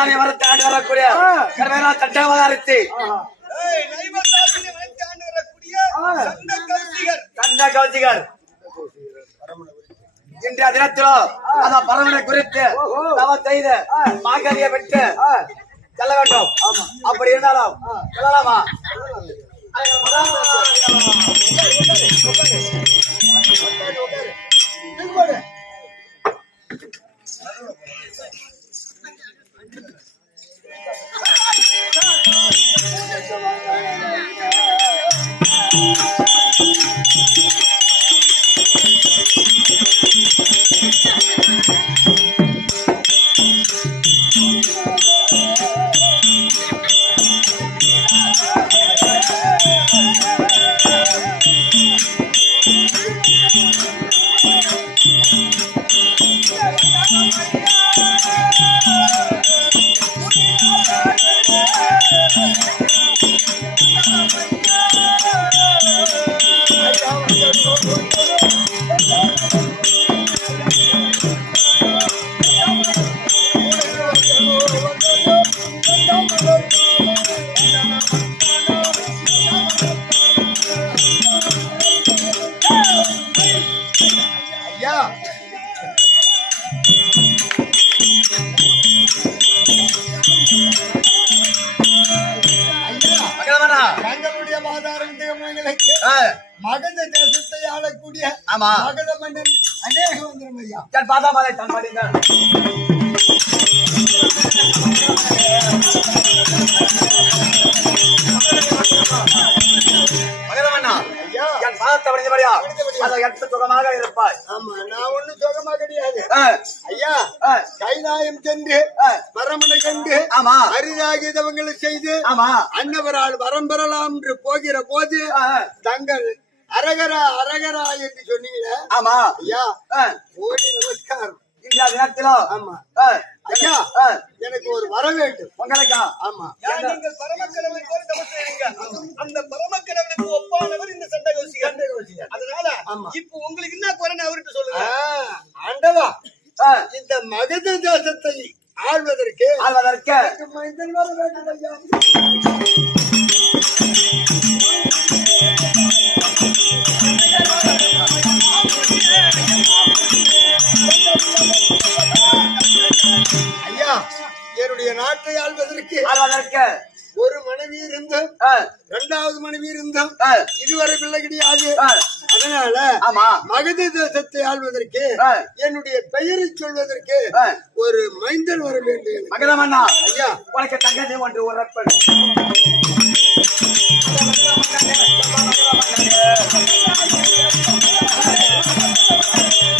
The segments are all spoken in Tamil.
தைவசாமி வரத்தை ஆண்டு வரக்கூடிய வரக்கூடிய சண்ட கௌசிகர். கண்ட கௌசிகர். இன்றைய தினத்திலோ அந்த பரவனை குறித்து தவ செய்து மாங்கனியை பெற்று செல்ல வேண்டும். அப்படி இருந்தாலும் செல்லலாமா? ஐயா மகளவனா தங்களுடைய மாதாரம் தேவங்களுக்கு ஆ, மகத தேசத்தை ஆளக்கூடிய ஆமா. மகத மன்னன் அநேக வந்துடும் ஐயா என் பாதா மாலை தன். படிந்தபடியா அதை எட்டு சுகமாக இருப்பாய். ஆமா நான் ஒண்ணும் சுகமா கிடையாது. ஐயா கைலாயம் சென்று வரமனை கண்டு ஆமா. அரிதாகிதவங்களை செய்து ஆமா. அன்னவரால் வரம் பெறலாம் என்று போகிற போது தங்கள் அரகரா அரகரா என்று சொன்னீங்களே ஆமா. ஐயா கோடி நமஸ்காரம். இன்றைய தினத்திலோ ஆமா. ஐயா எனக்கு ஒரு வர வேண்டும் உங்களுக்கா? ஆமா. நீங்கள் பரமக்கடவுளை போல தபஸ் செய்யுங்க. அந்த பரமக்கடவுளுக்கு ஒப்பானவர் இந்த சண்ட கௌசிகர். அதனால ஆமா. இப்போ உங்களுக்கு என்ன குறைன்னு அவர்கிட்ட சொல்லுங்க. ஆண்டவா இந்த மகத தேசத்தை ஆள்வதற்கு எனக்கு மைந்தன் வர வேண்டும் ஐயா. நாட்டை ஆள்வதற்கு ஒரு மனைவி இருந்தும் இரண்டாவது மனைவி இருந்தும் இதுவரை பிள்ளை கிடையாது. அதனால ஆமா. மகத தேசத்தை ஆள்வதற்கு என்னுடைய பெயரை சொல்வதற்கு ஒரு மைந்தன் வர வேண்டும். மகதமண்ணா ஐயா. உனக்கு தங்கச்சி ஒன்று உறப்பன்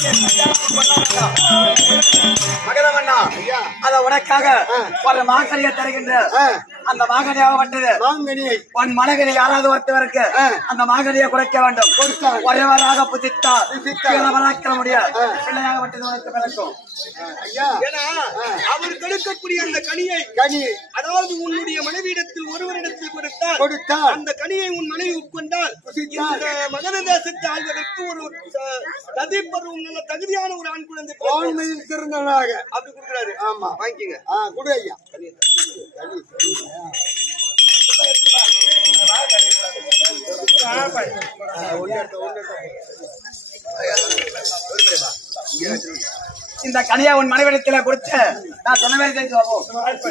மகதமண்ணா ஐயா. அத உனக்காக ஒரு மாங்கனியை தருகின்ற ஆ, அந்த மாங்கனியாகப்பட்டது மாங்கனியை உன் மனதில் யாராவது ஒருத்தவருக்கு ஆ. அந்த மாங்கனியை குறைக்க வேண்டும். கொடுத்தார். ஒரேவராக புதித்தார் புசித்தார். வளர்க்க முடியாது. பிள்ளையாகப்பட்டது உனக்கு பிறக்கும். ஐயா. ஏன்னா அவர் கெடுக்கக்கூடிய அந்த கனியை கனியை அதாவது உன்னுடைய மனைவியிடத்தில் ஒருவரிடத்தில் கொடுத்தால் கொடுத்தார் அந்த கனியை உன் மனைவி உட்கொண்டால். இந்த மகத தேசத்தை ஆள்வதற்கு ஒரு தகுதியான ஒரு ஆண் குழந்தை. ஆண்மையில் சிறந்தவனாக அப்படி கொடுக்குறாரு. ஆமா. வாங்கிக்கங்க. ஆ குடு ஐயா. இந்த கனியை உன் மனைவிடத்துல கொடுத்து நான் சொன்ன மாதிரி வாங்க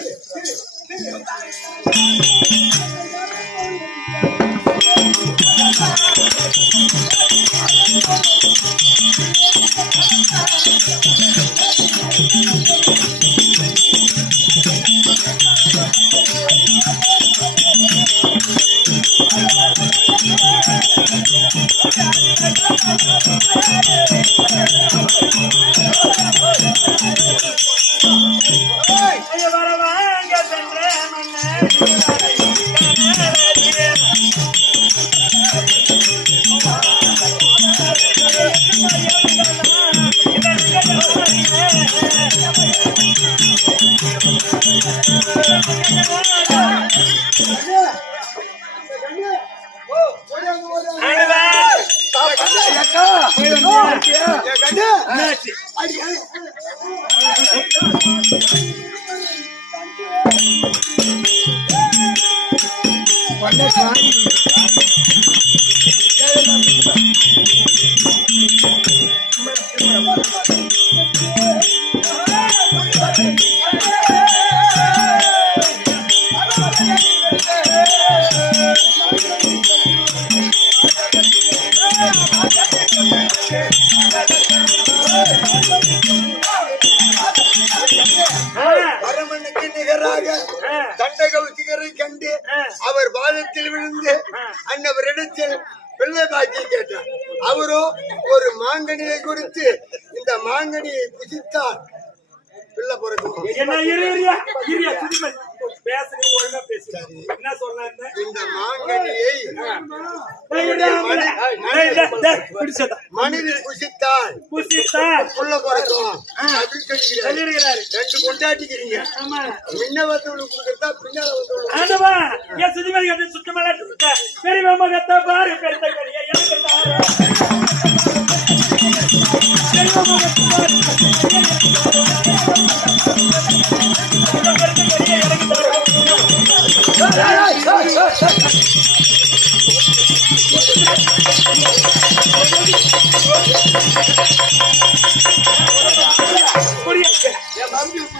பரமனுக்கு புசித்தால் புசித்தா புள்ள பிறக்கும் அப்படின்னு சொல்லிக்கிறார். சொல்லிருக்கிறாரு. ரெண்டு கொண்டாட்டிக்கிறீங்க ஆமா. முன்ன வந்தவங்களுக்கு கொடுக்கறதா பின்னால வந்தவங்களுக்கு ஆண்டவா என் சுதிமதி கட்டு சுத்தமெல்லாம் சுத்த பெரிய மகத்த பாரு பெருத்த கரியா எனக்கு தாரு பெரிய மகத்த பாரு. புரியுது என் மம்மி உப்பு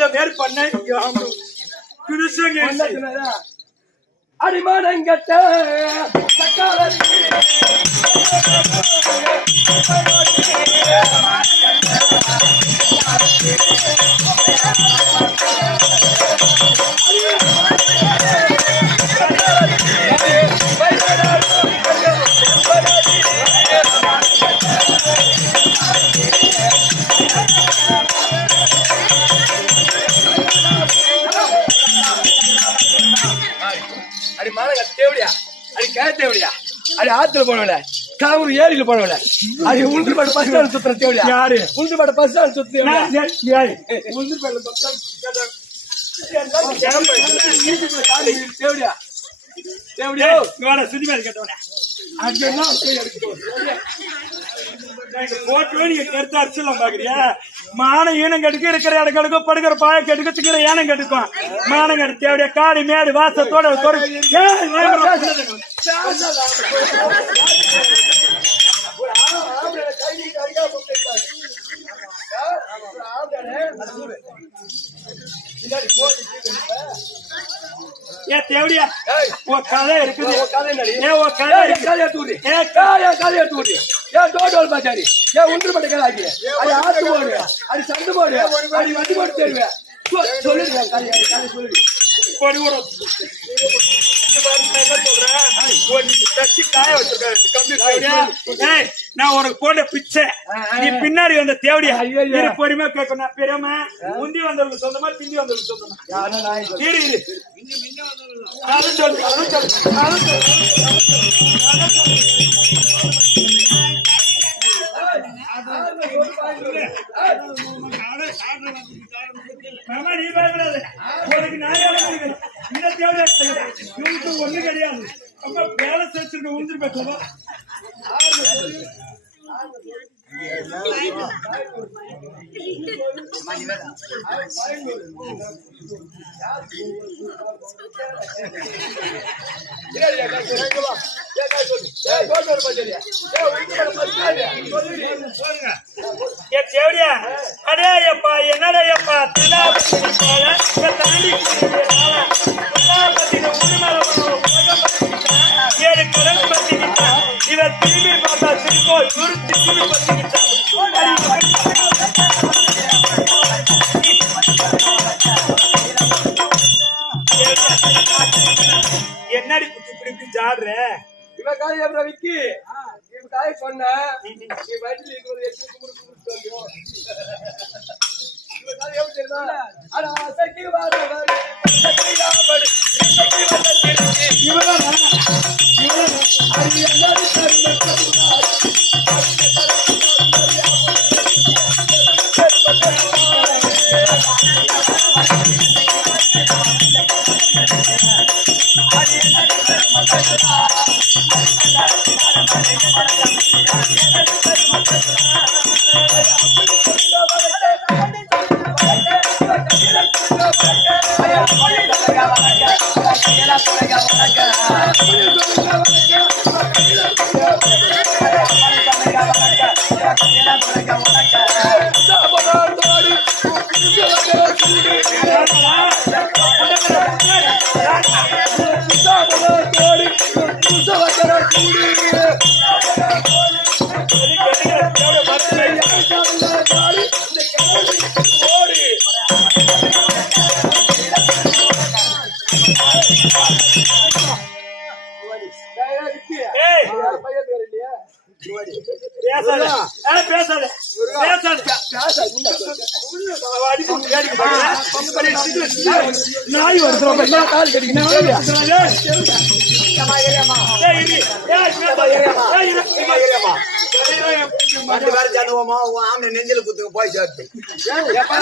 இந்த மாரி பண்ண அடிமானங்கட்ட தேவடியா அடி ஆத்துல போனவல காவூர் ஏரியில போனவல உண்டு பாட்டு பஸ் ஸ்டாண்ட் சுத்துற தேவடியா யாரு? பாட்டு பஸ் ஸ்டாண்ட் சுத்து பாட்டு பஸ் ஸ்டாண்ட் சுத்தி கேட்டவனே. கருத்து அடிச்சிடலாம் பாக்குறியா? மானம் ஈனம் கெடுக்க இருக்கிற இடம் கெடுக்கும் படுக்கிற பாய கெடுக்க திக்கிற ஏனம் கெடுக்கும். மானம் கெடு தேவையா? காடி மேடு வாசத்தோட. ஏன் தேவடியா உன் கதை இருக்குது. ஏன் உன் கதை காலியா தூரி ஏன் காலியா காலியா தூரி ஏன் தோட்டோல் பாச்சாரி ஏன் உண்டு கேளாக்கி அது ஆத்து போடு. அது சண்டு போடு. அது வண்டி போட்டு தருவேன் நான்? ஒரு நான் உனக்கு போட்ட பிச்சை நீ பின்னாடி வந்த தேவடியா. இரு பொறுமையா கேட்கணும் பெரியம்மா முந்தி வந்தவங்களுக்கு சொந்தமா பிந்தி வந்தவங்களுக்கு சொந்தமா நான் இரு இரு அதுவும் சொல்லு அதுவும் சொல்லு அதுவும் சொல்லு மாமா, நீ பயப்படாத. உனக்கு நான். இந்த தேவையா செய்கிறேன். ஒண்ணு கிடையாது. அம்மா வேலை செஞ்சிருக்க உந்திரு இல்லையா, என்னடையப்பா? போல தாண்டி ஏழு திரும்பி பார்த்தா என்னடி குட்டி இப்படி இப்படி ஜாடுற? இவன் காய் அப்புறம் விக்கி. இவன் காய் சொன்ன. நீ வயிற்றுல இருக்கிறது எட்டு குமுறு குமுறு சொல்லியும் இவன் காய் எப்படி தெரியுமா? அட ஆசைக்கு வாரவர் சக்தியாபடு சக்தி வந்த திருச்சி இவனா இவனா அது எல்லாரும் தருணம் ஏய் ரெண்டு பேரும் சேர்ந்துவோமா உன் ஆம்பளை நெஞ்சில குத்துக்கு போய் சேர்த்து எப்பா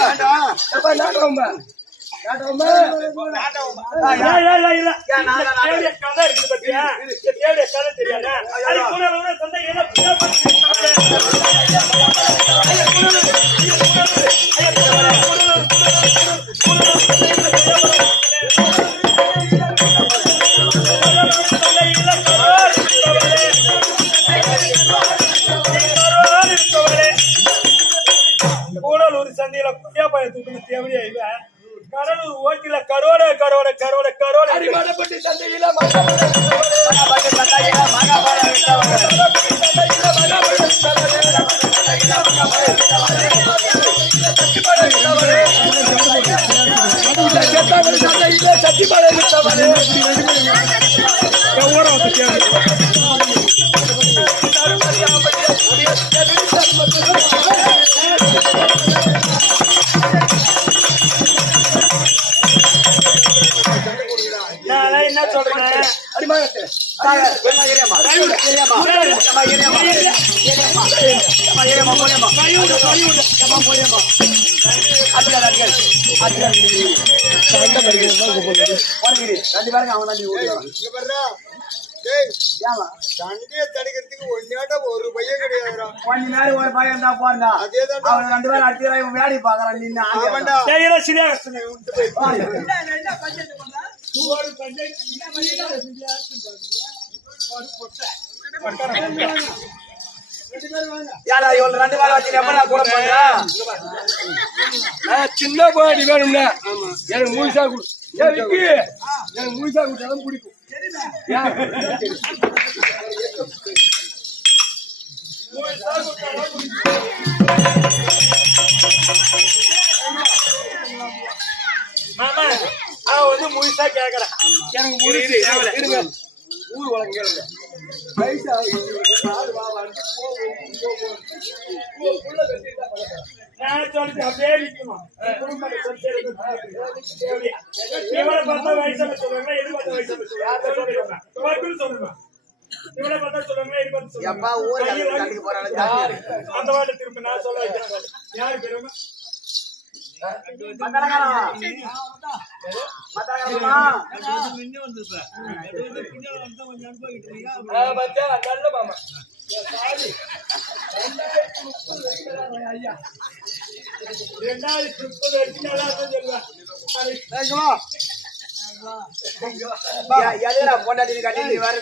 சந்தையில கூட ஒரு சந்தை தூக்குன தேவடியா இவ கடலூர் ஓட்டில கரோட கரோட கரோட கரோட. அடிமடப்பட்டு சந்தையில மகாபலி சந்தையில ஒரு பையன் கிடையாதுடா. கொஞ்ச நேரம் ஒரு பையன் தான் போறா. அவன் ரெண்டு பேரும் அடிக்கிறான் இவன் வேடி பாக்குறான் செய்யற சரியா போய் யாரா இவன் ரெண்டு பேரும் வச்சு எப்படா கூட போறா? நான் சின்ன பாடி வேணும்னா எனக்கு முழுசா கொடு. எனக்கு முழுசா கொடுத்தாலும் பிடிக்கும்? மாமா அவன் வந்து முழுசா கேக்குறான். எனக்கு இருங்க ஊர் வழங்க கேளுங்க. பைசா ஆறு வா வந்து போவோம் நான் சொல்லிட்டு அப்படியே இவரை பார்த்தா சொல்லுவாங்க எது பார்த்தா வயசான சொல்லுவாங்க சொல்லுங்க சொல்லுங்க பார்த்தா சொல்லுவாங்க எது பார்த்து சொல்லுவாங்க அந்த வாட்டை திரும்ப நான் சொல்ல வைக்கிறேன் யாரு பெருமை நல்ல மாமா ரெண்டாயிரத்தி முப்பது வரைக்கும் ஐயா ரெண்டாயிரத்தி முப்பது வரைக்கும் நல்லா தான் சொல்லுவேன் அது எ- எதுடா பொண்டாட்டி கட்டிட்டு வேற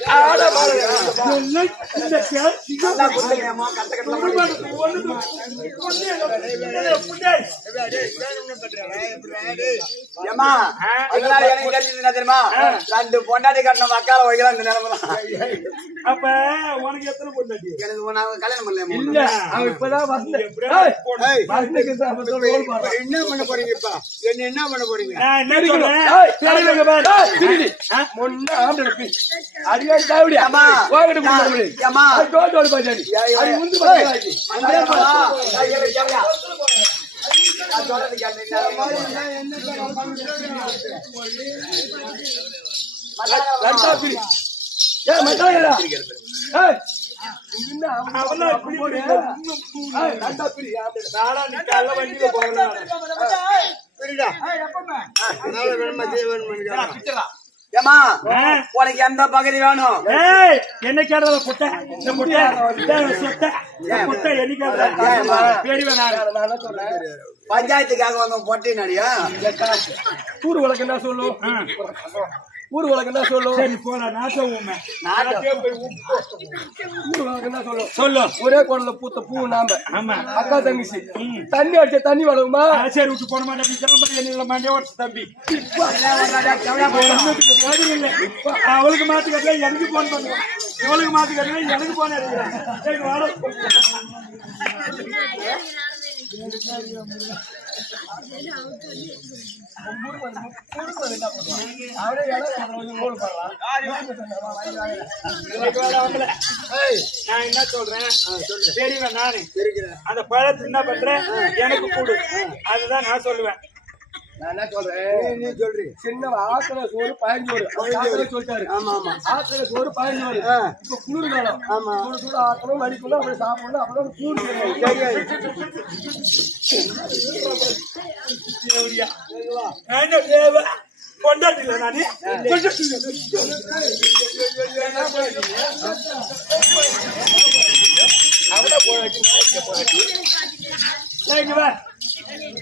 அதனால எனக்கு தெரிஞ்சது தெரியுமா? ரெண்டு பொண்டாட்டி கட்டின மக்கால வைக்கலாம் இந்த. அப்ப உனக்கு எத்தனை பொண்டாட்டி? எனக்கு நான் கல்யாணம்? இல்ல அவன் இப்பதான். என்ன பண்ண போறீங்க? இப்ப என்ன என்ன பண்ண போறீங்க. அடியே தாவடியா. வேணுமா செய்ய வேணுமா ஏம்மா, ஆ. உனக்கு எந்த பகுதி வேணும்? ஏய் என்ன கேட்டத குட்டை? இந்த குட்டை? இந்த சொத்தை? குட்டை என்ன கேட்டத பெரியவன் நான். நான் என்ன சொல்றேன். பஞ்சாயத்துக்காக வந்தோம் பொட்டினாடியா ஊர் வழக்கு என்ன சொல்லும்? ஊர் வழக்கு என்ன சொல்லும்? சரி போல நாசம் உண்மை ஊர் வழக்கு என்ன சொல்லும்? சொல்லு. ஒரே குடல பூத்த பூ நாம. ஆமா. அக்கா தங்கச்சி. தண்ணி அடிச்ச தண்ணி வளருமா சரி விட்டு போன மாட்டேன் கிளம்பி என்ன தம்பி. அவளுக்கு மாத்து கட்டல எனக்கு போன் பண்ணுவான் இவளுக்கு மாத்து கட்டல எனக்கு போன் எடுக்கிறேன் சரி வாடா. நான் என்ன சொல்றேன் பெரியவன் நானு? அந்த பழத்தை என்ன பண்றேன்? எனக்கு கூடு. அதுதான் நான் சொல்லுவேன். நான் என்ன சொல்றேன்? நீ சொல்றீ. சின்ன ஆத்துல சோறு பதினஞ்சு வரும். ஆத்துல சொல்லிட்டாரு. ஆமா ஆமா. ஆத்துல சோறு பதினஞ்சு வரும். இப்ப குளிர் காலம் ஆமா. சுடு சுடு ஆத்தணும் வலிக்கணும் அப்படி சாப்பிடணும் நான் என்ன தேவை? கொண்டாட்டில நானு? ஏய், இங்க வா.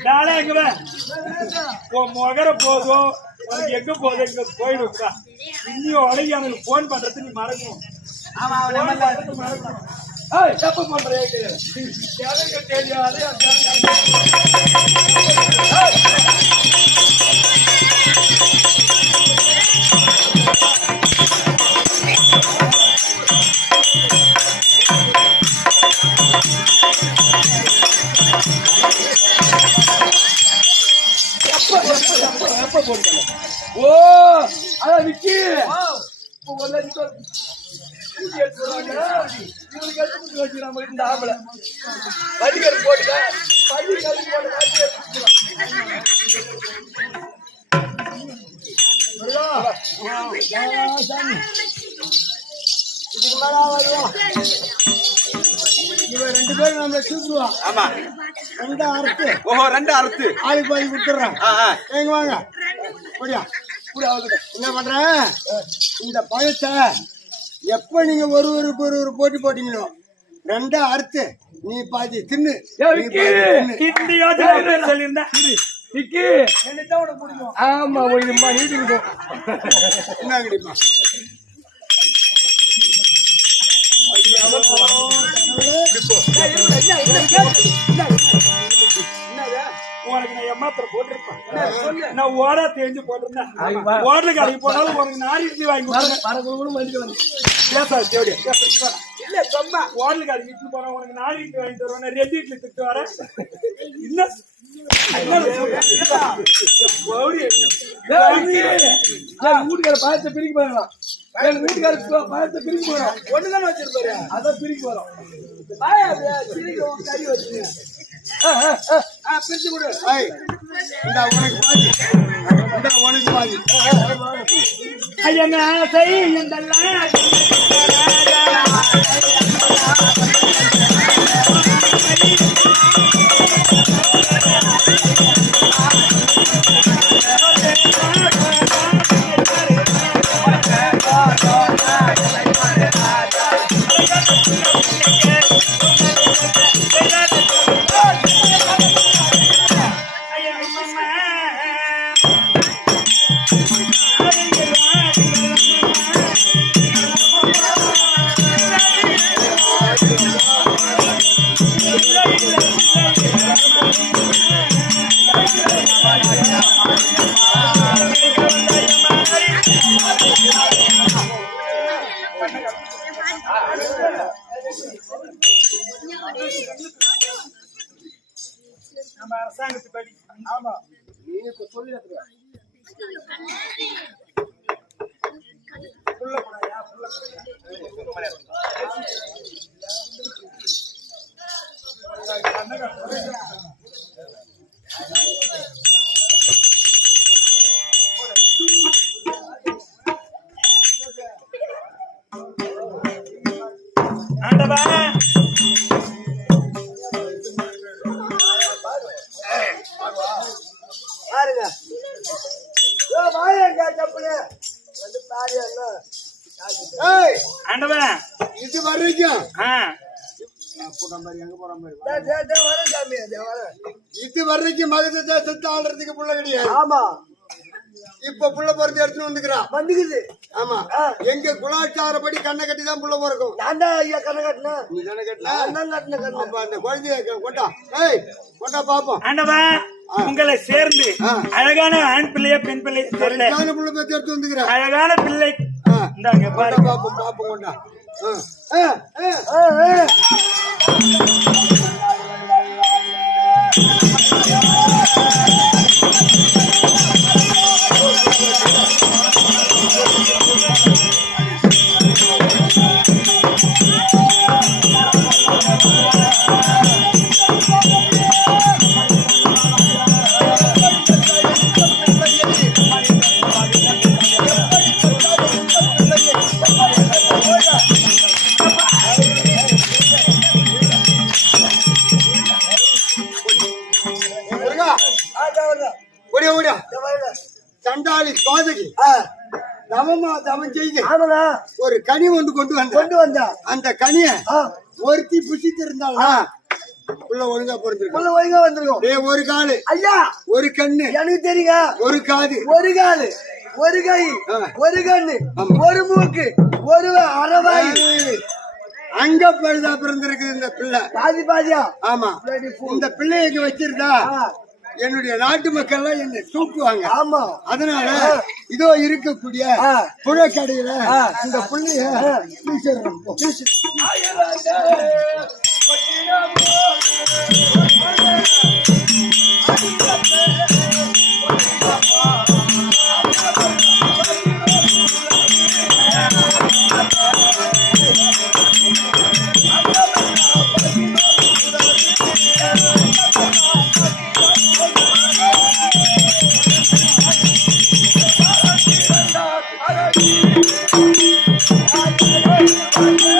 நாளே இங்க வா. உன் முகர போதும். உனக்கு எங்க போதும்? இங்க போயிடுப்பா இன்னும் உடனே எனக்கு போன் பண்றது நீ மறக்கணும். ஆமா அவன் போன் நம்ம பண்றது எனக்கு தெரியாது ஓ அதான் விக்கி ஒரு லட்சம். வடிகல் போட்டு வடிகல். இவன் ரெண்டு பேரும் நம்மள தூக்குவான் ஆமா. ரெண்டு அறுத்து. ஓஹோ ரெண்டு அறுத்து. ஆளுக்கு பாதி கொடுத்துட்றான். எங்க வாங்க? என்ன பண்றேன் இந்த பழத்தை எப்ப நீங்க ஒரு ஒரு ஒரு போட்டி போட்டீங்களோ ரெண்டா அறுத்து நீ பாதி தின்னு. ஆமா ஒழுங்கம்மா நீட்டுக்கு என்ன கிடைப்பா உனக்கு நான் ஏமாத்திரம் போட்டிருப்பேன். நான் ஓடா தேஞ்சு போட்டிருந்தேன். ஓடல கடைக்கு போனாலும் உனக்கு நாரி இட்லி வாங்கி வந்து பேசாது தேவடியா பேச இல்ல சும்மா. ஓடல கடைக்கு இட்லி போனா உனக்கு நாரி இட்லி வாங்கி தருவேன் ரெண்டு இட்லி திட்டு வர என் வீட்டுக்கார பாயத்தை பிரிக்க போறோம் என் வீட்டுக்கார பாயத்தை பிரிக்க போறோம் ஒண்ணுதானே வச்சிருப்பாரு? அதான் பிரிக்க போறோம். பிரிச்சு கொடு. இந்தா உனக்கு பாதி இந்தா உனக்கு பாதி பாருங்க இது வரைக்கும். இது வரைக்கும் மகத தேசத்தை ஆள்றதுக்கு புள்ள கிடையாது. ஆமா. இப்ப புள்ள பிறந்து எடுத்துன்னு வந்துக்கிறான் வந்துக்குது. ஆமா. எங்க குலாச்சாரப்படி கண்ணை கட்டி தான் புள்ள பிறக்கும். நான் தான் ஐயா கண்ணை கட்டினேன் நீ தானே கட்டின? நான் கட்டின கண்ணு. அந்த குழந்தைய கொண்டா. ஏய் கொண்டா பாப்போம். ஆண்டவா உங்களை சேர்ந்து அழகான ஆண் பிள்ளைய பெண் பிள்ளை கரெக்டான புள்ள பேத்து எடுத்து வந்துக்கிறேன் அழகான பிள்ளை. இந்தாங்க பாருங்க. பாப்போம் பாப்போம் கொண்டா. ஆ. ஆ, ஆ, ஒருத்தி புசித்து இருந்தாள் உள்ள ஒழுங்கா பொறுத்திருக்கும் ஒழுங்கா வந்திருக்கும். ஒரு காலு. ஐயா. ஒரு கண்ணு. எனக்கு தெரியுங்க. ஒரு காது. ஒரு காலு. ஒரு கை. ஒரு கண்ணு. ஒரு மூக்கு. ஒரு அரவாய் அங்க பழுதா பிறந்திருக்கு இந்த பிள்ளை. பாதி பாதியா? ஆமா. இந்த பிள்ளைய இங்க வச்சிருந்தா? என்னுடைய நாட்டு மக்கள் எல்லாம் என்னை தூக்குவாங்க ஆமா. அதனால இதோ இருக்கக்கூடிய புழக்கடையில இந்த புள்ளைய வீசிடுறோம். வீசி- சாமி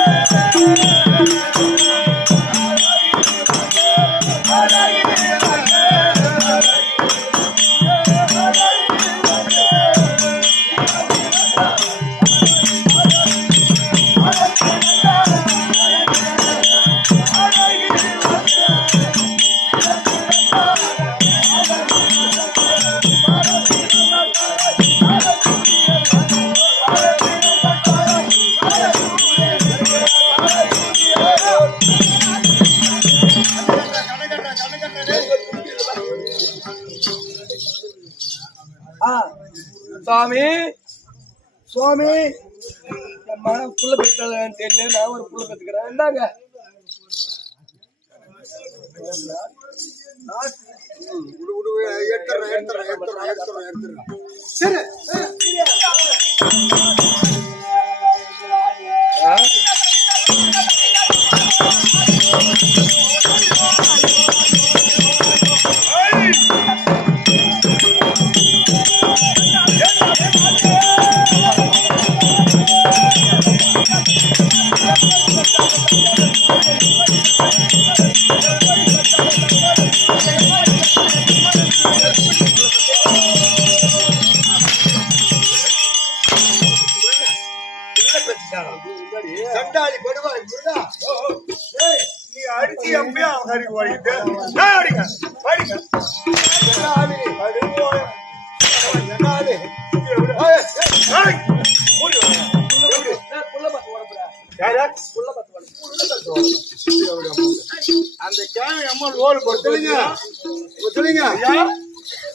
எடுத்துடுறேன். சரி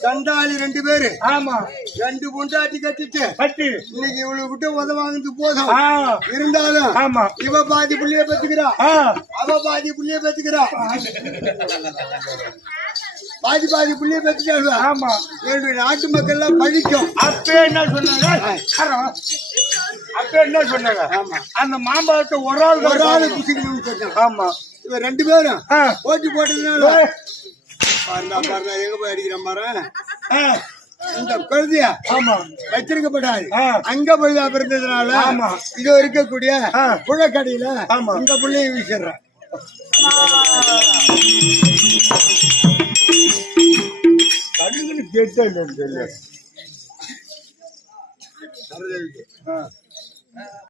சண்டாளி ரெண்டு பேரு. ஆமா. ரெண்டு பொண்டாட்டி கட்டிட்டு. கட்டி. இன்னைக்கு இவளு விட்டு உத வாங்குறது போதும். இருந்தாலும் ஆமா. இவ பாதி புள்ளிய பெத்துக்கிறா. அவ பாதி புள்ளிய பெத்துக்கிறா. பாதி பாதி புள்ளிய பெத்துக்கிறாங்க ஆமா. என்னுடைய நாட்டு மக்கள் எல்லாம் பழிக்கும். அப்ப என்ன சொன்னாங்க. அப்ப என்ன சொன்னாங்க? ஆமா. அந்த மாம்பழத்தை ஒரு ஆள் ஒரு ஆளு. குசிக்கணும்னு சொன்னாங்க. ஆமா. இவ ரெண்டு பேரும். போட்டி போட்டதுனால பாருடா பாருடா எங்க போய் அடிக்கிற மரம் ஆ, இந்த குழந்தைய ஆமா வச்சிருக்கப்படாது. அங்க பொழுதா பிறந்ததுனால ஆமா. இதோ இருக்கக்கூடிய. புழக்கடையில ஆமா. இந்த புள்ளைய வீசிடுறேன் கண்ணுக்கு கேட்டே இல்லைன்னு தெரியல.